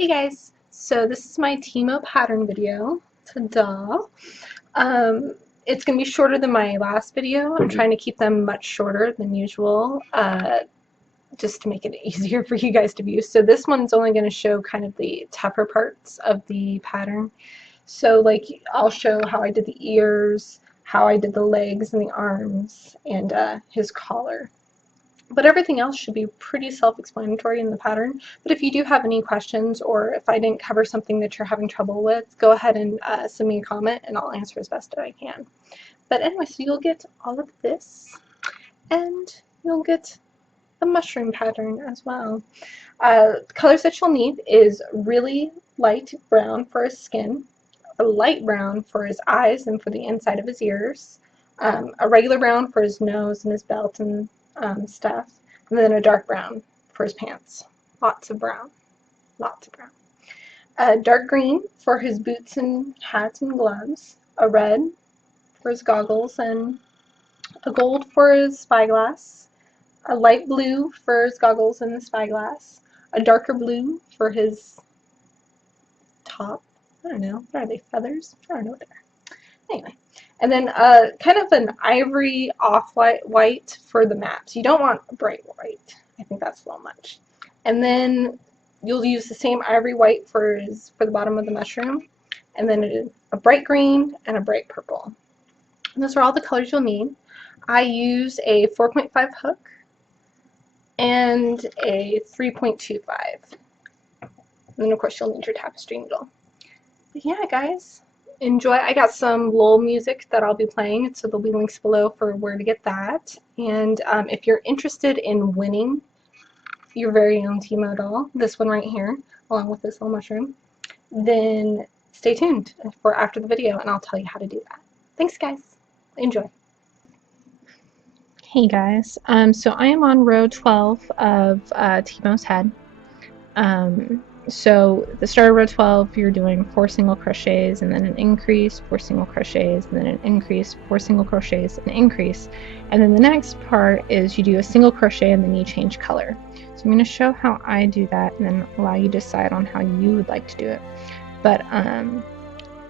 Hey guys, so this is my Teemo pattern video. Ta-da! It's going to be shorter than my last video. I'm trying to keep them much shorter than usual, just to make it easier for you guys to view. So this one's only going to show kind of the tougher parts of the pattern. So like I'll show how I did the ears, how I did the legs and the arms, and his collar. But everything else should be pretty self-explanatory in the pattern. But if you do have any questions, or if I didn't cover something that you're having trouble with, go ahead and send me a comment and I'll answer as best I can. But anyway, so you'll get all of this, and you'll get the mushroom pattern as well. Colors that you'll need is really light brown for his skin, a light brown for his eyes and for the inside of his ears, a regular brown for his nose and his belt and stuff, and then a dark brown for his pants. Lots of brown. Lots of brown. A dark green for his boots and hats and gloves, a red for his goggles, and a gold for his spyglass, a light blue for his goggles and the spyglass, a darker blue for his top. I don't know. What are they? Feathers? I don't know what they are. Anyway, and then kind of an ivory off-white for the maps. You don't want a bright white. I think that's a little much. And then you'll use the same ivory white for the bottom of the mushroom, and then a bright green and a bright purple. And those are all the colors you'll need. I use a 4.5 hook and a 3.25. And then of course you'll need your tapestry needle. But yeah, guys, enjoy. I got some lull music that I'll be playing, so there'll be links below for where to get that. And if you're interested in winning your very own Teemo doll, this one right here, along with this little mushroom, then stay tuned for after the video and I'll tell you how to do that. Thanks guys. Enjoy. Hey guys, so I am on row 12 of Teemo's head. So the start of row 12, you're doing 4 single crochets and then an increase, 4 single crochets and then an increase, 4 single crochets, an increase. And then the next part is you do a single crochet and then you change color. So I'm going to show how I do that and then allow you to decide on how you would like to do it. But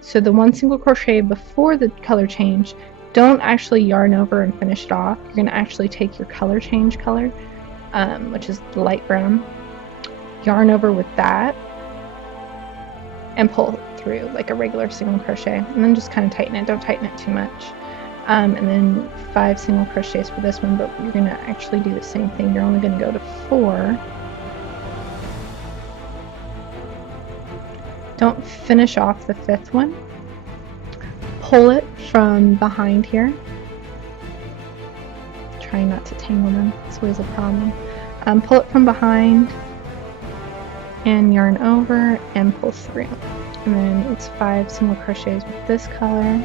so the 1 single crochet before the color change, don't actually yarn over and finish it off. You're going to actually take your color change color, which is the light brown, yarn over with that and pull through like a regular single crochet, and then just kind of tighten it. Don't tighten it too much. And then 5 single crochets for this one, but you're going to actually do the same thing. You're only going to go to 4. Don't finish off the 5th one. Pull it from behind here. Try not to tangle them. It's always a problem. Pull it from behind and yarn over and pull through. And then it's 5 single crochets with this color.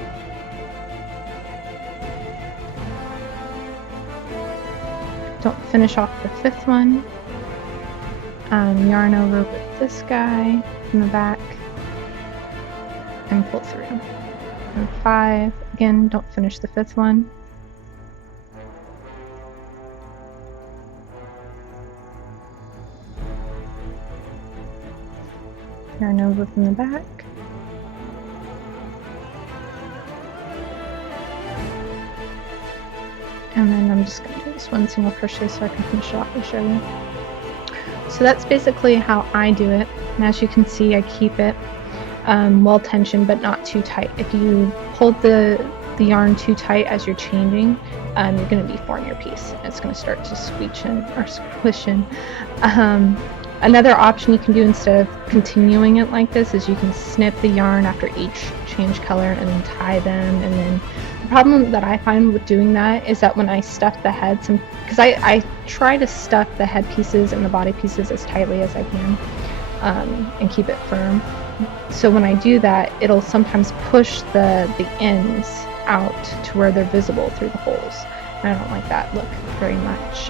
Don't finish off the 5th one. Yarn over with this guy in the back and pull through. And 5, again, don't finish the 5th one. Yarn over from the back. And then I'm just going to do this 1 single crochet so I can finish it off and show you. So that's basically how I do it. And as you can see, I keep it well tensioned but not too tight. If you hold the yarn too tight as you're changing, you're going to deform your piece. It's going to start to squish in. Another option you can do instead of continuing it like this is you can snip the yarn after each change color and then tie them. And then the problem that I find with doing that is that when I stuff the heads, because I try to stuff the head pieces and the body pieces as tightly as I can and keep it firm. So when I do that, it'll sometimes push the ends out to where they're visible through the holes. And I don't like that look very much.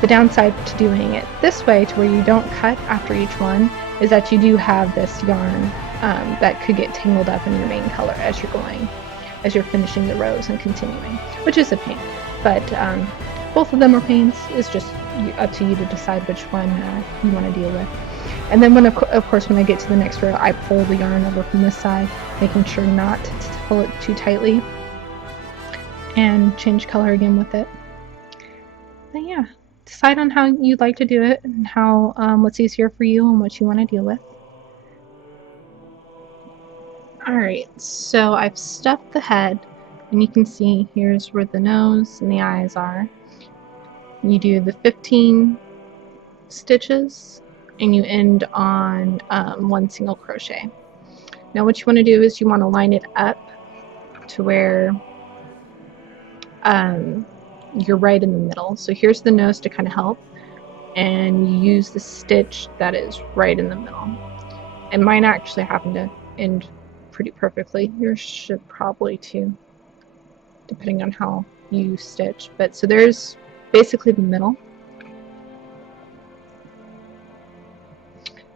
The downside to doing it this way, to where you don't cut after each one, is that you do have this yarn that could get tangled up in your main color as you're finishing the rows and continuing, which is a pain. But both of them are pains. It's just up to you to decide which one you want to deal with. And then when of course when I get to the next row, I pull the yarn over from this side, making sure not to pull it too tightly, and change color again with it. But yeah, decide on how you'd like to do it and how what's easier for you and what you want to deal with. Alright, so I've stuffed the head, and you can see here's where the nose and the eyes are. You do the 15 stitches and you end on 1 single crochet. Now what you want to do is you want to line it up to where you're right in the middle. So here's the nose to kind of help, and you use the stitch that is right in the middle. And mine actually happened to end pretty perfectly. Yours should probably too, depending on how you stitch. But so there's basically the middle.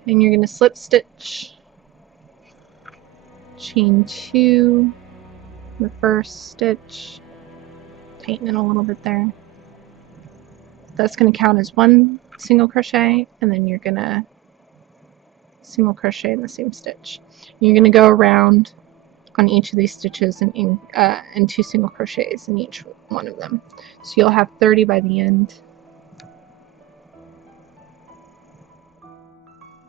And you're going to slip stitch, chain 2, the first stitch, tighten it a little bit there. That's going to count as 1 single crochet, and then you're going to single crochet in the same stitch. You're going to go around on each of these stitches and 2 single crochets in each one of them. So you'll have 30 by the end.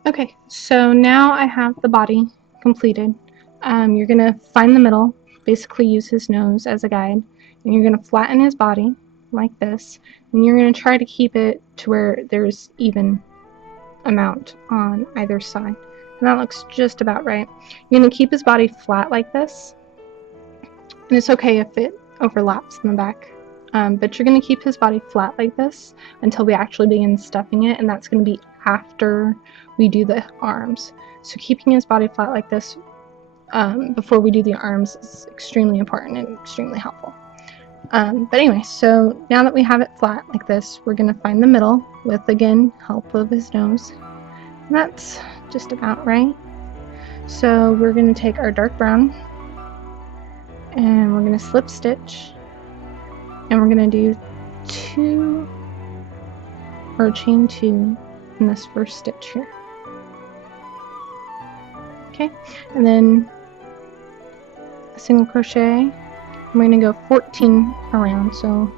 Okay, so now I have the body completed. You're going to find the middle, basically use his nose as a guide, and you're going to flatten his body like this, and you're going to try to keep it to where there's even amount on either side. And that looks just about right. You're going to keep his body flat like this, and it's okay if it overlaps in the back, but you're going to keep his body flat like this until we actually begin stuffing it, and that's going to be after we do the arms. So keeping his body flat like this before we do the arms is extremely important and extremely helpful. But anyway, so now that we have it flat like this, we're going to find the middle with, again, help of his nose. And that's just about right. So we're going to take our dark brown and we're going to slip stitch, and we're going to do 2 or chain 2 in this first stitch here. Okay, and then a single crochet. We're going to go 14 around, so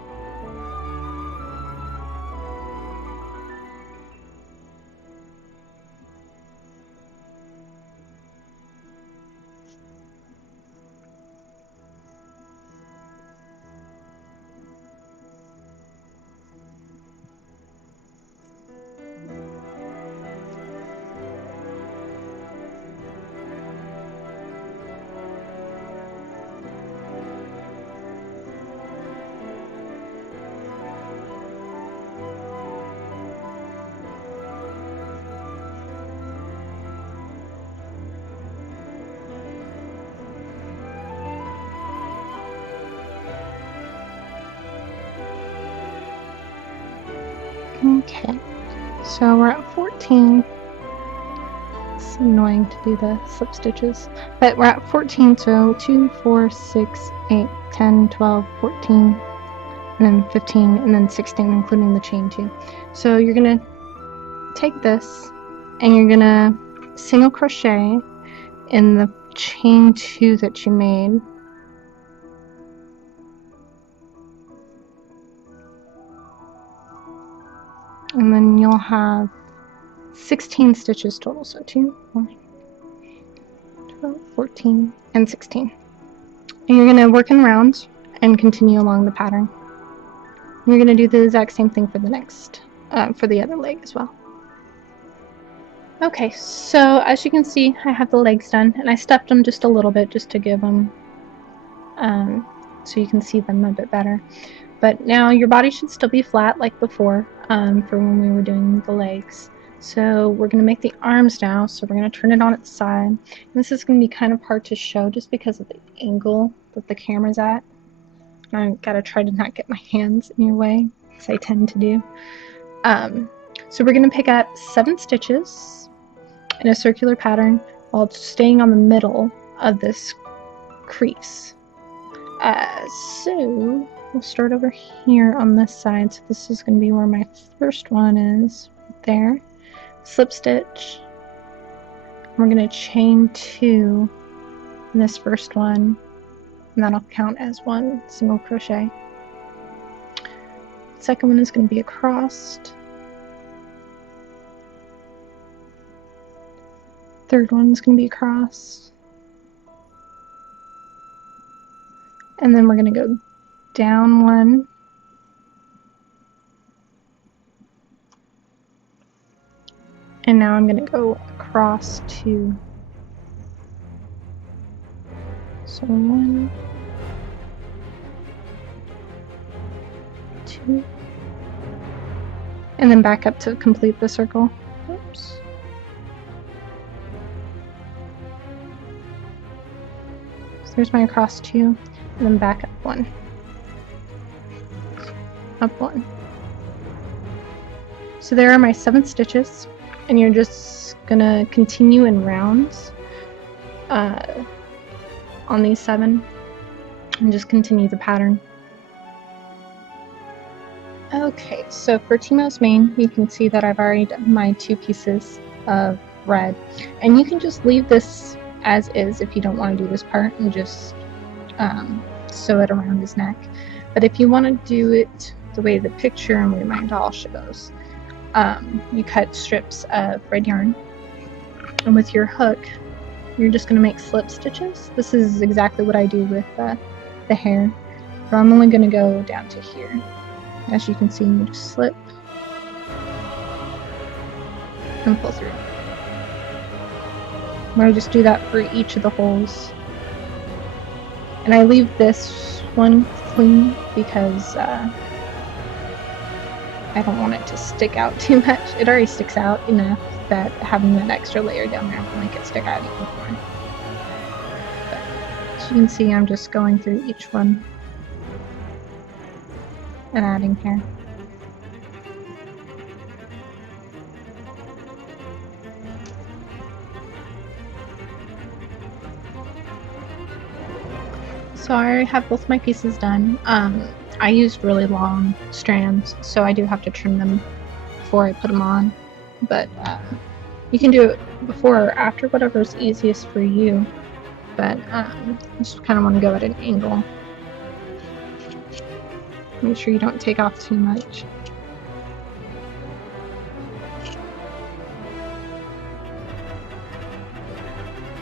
okay, so we're at 14. It's annoying to do the slip stitches, but we're at 14, so 2, 4, 6, 8, 10, 12, 14, and then 15, and then 16, including the chain 2. So you're going to take this, and you're going to single crochet in the chain 2 that you made. And then you'll have 16 stitches total, so 2, 4, 12, 14, and 16. And you're going to work in rounds and continue along the pattern. And you're going to do the exact same thing for the next, for the other leg as well. Okay, so as you can see, I have the legs done, and I stuffed them just a little bit just to give them, so you can see them a bit better. But now your body should still be flat like before, for when we were doing the legs. So we're going to make the arms now, so we're going to turn it on its side. And this is going to be kind of hard to show just because of the angle that the camera's at. I've got to try to not get my hands in your way, as I tend to do. So we're going to pick up 7 stitches in a circular pattern while staying on the middle of this crease. So we'll start over here on this side. So this is going to be where my first one is, right there. Slip stitch, we're going to chain 2 in this first one, and that'll count as 1 single crochet. Second one is going to be across. Third one is going to be across. And then we're going to go down 1. And now I'm going to go across 2. So 1, 2, and then back up to complete the circle. Oops. So there's my across 2, and then back up 1. Up 1. So there are my 7 stitches, and you're just gonna continue in rounds on these 7 and just continue the pattern. Okay, so for Teemo's mane, you can see that I've already done my 2 pieces of red, and you can just leave this as is if you don't want to do this part and just sew it around his neck. But if you want to do it the way the picture and way my doll shows, you cut strips of red yarn, and with your hook you're just going to make slip stitches. This is exactly what I do with the hair, but I'm only going to go down to here. As you can see, you just slip and pull through. I'm going to just do that for each of the holes, and I leave this one clean because I don't want it to stick out too much. It already sticks out enough that having that extra layer down there will make it stick out even more. But as you can see, I'm just going through each one and adding hair. So I already have both my pieces done. I used really long strands, so I do have to trim them before I put them on. But you can do it before or after, whatever's easiest for you. But I just kind of want to go at an angle. Make sure you don't take off too much.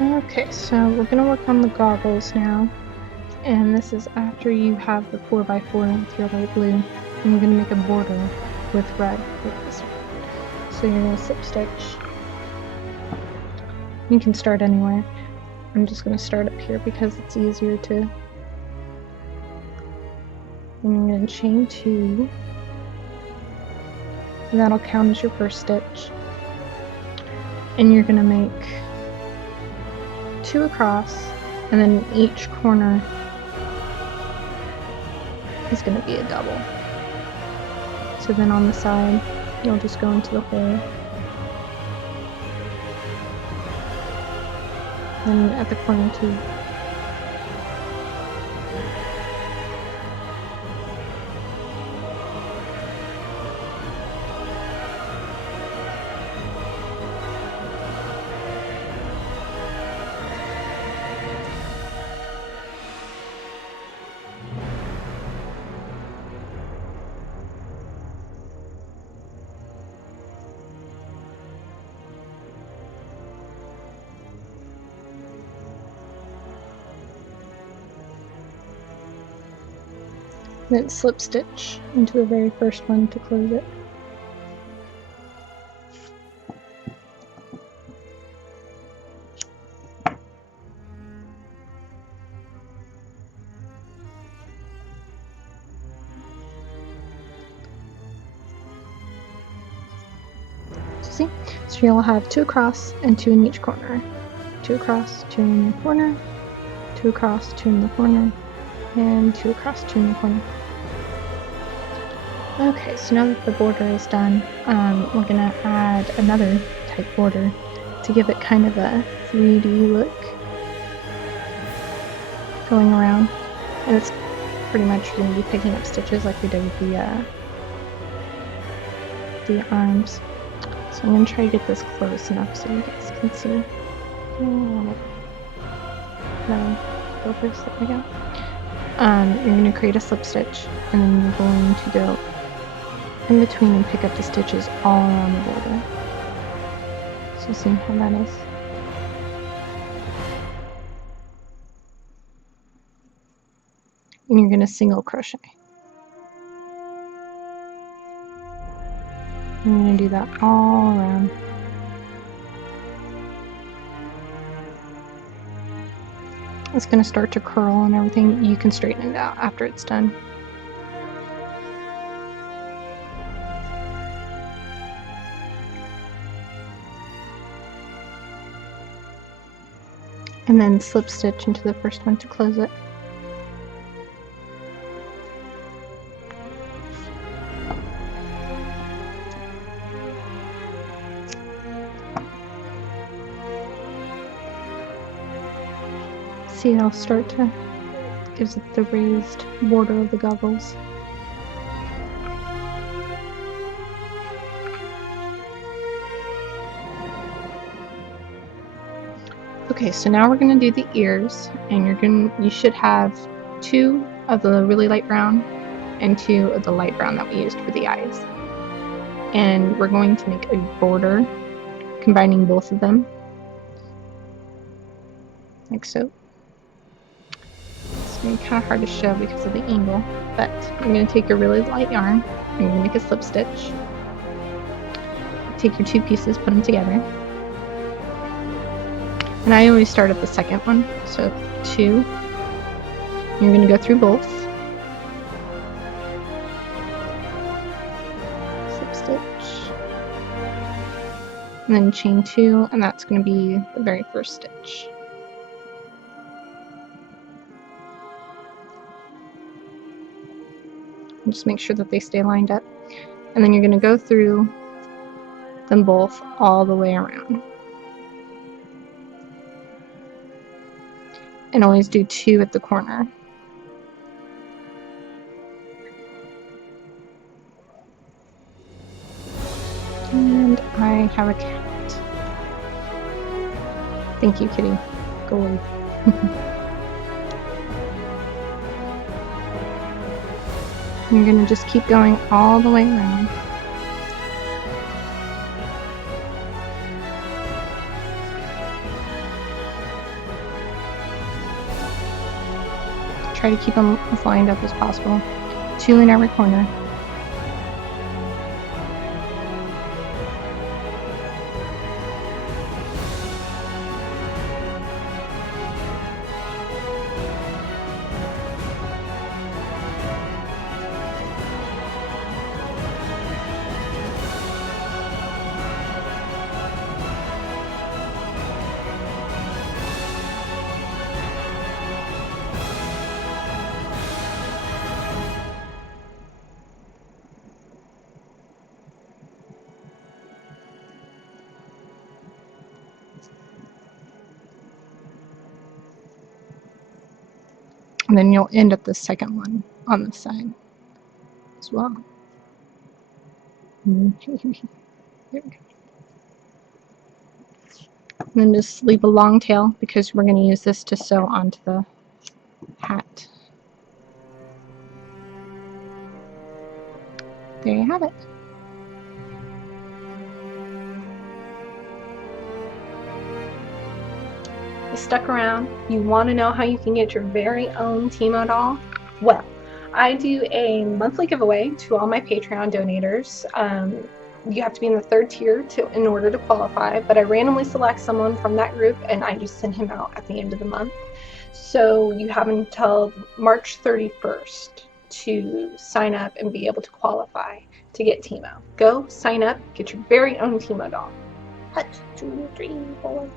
Okay, so we're going to work on the goggles now. And this is after you have the 4x4 with your light blue. And you're going to make a border with red with this one. So you're going to slip stitch. You can start anywhere. I'm just going to start up here because it's easier to. And you're going to chain 2. And that'll count as your first stitch. And you're going to make 2 across, and then each corner is going to be a double. So then on the side, you'll just go into the hole. And at the corner too. Then slip stitch into the very first one to close it. See? So you'll have 2 across and 2 in each corner. 2 across, 2 in the corner, 2 across, 2 in the corner, and 2 across, 2 in the corner. Okay, so now that the border is done, we're going to add another type border to give it kind of a 3D look going around. And it's pretty much going to be picking up stitches like we did with the arms. So I'm going to try to get this close enough so you guys can see. No, go first, there we go. You're going to create a slip stitch, and then you're going to go in between and pick up the stitches all around the border. So see how that is. And you're going to single crochet. I'm going to do that all around. It's going to start to curl and everything. You can straighten it out after it's done. And then slip stitch into the first one to close it. See, it'll start to gives it the raised border of the goggles. Okay, so now we're going to do the ears, and you should have 2 of the really light brown and 2 of the light brown that we used for the eyes. And we're going to make a border combining both of them, like so. It's going to be kind of hard to show because of the angle, but you're going to take your really light yarn and you're going to make a slip stitch. Take your 2 pieces, put them together. And I always start at the second one, so 2. You're going to go through both. Slip stitch. And then chain 2, and that's going to be the very first stitch. And just make sure that they stay lined up. And then you're going to go through them both all the way around. And always do 2 at the corner. And I have a cat. Thank you, kitty. Go away. You're going to just keep going all the way around. Try to keep them as lined up as possible. 2 in every corner. And then you'll end up the second one on the side as well. There we go. And then just leave a long tail because we're going to use this to sew onto the hat. There you have it. You stuck around. You want to know how you can get your very own Teemo doll? Well, I do a monthly giveaway to all my Patreon donators. You have to be in the 3rd tier in order to qualify, but I randomly select someone from that group and I just send him out at the end of the month. So you have until March 31st to sign up and be able to qualify to get Teemo. Go sign up, get your very own Teemo doll. 1, 2, 3, 4.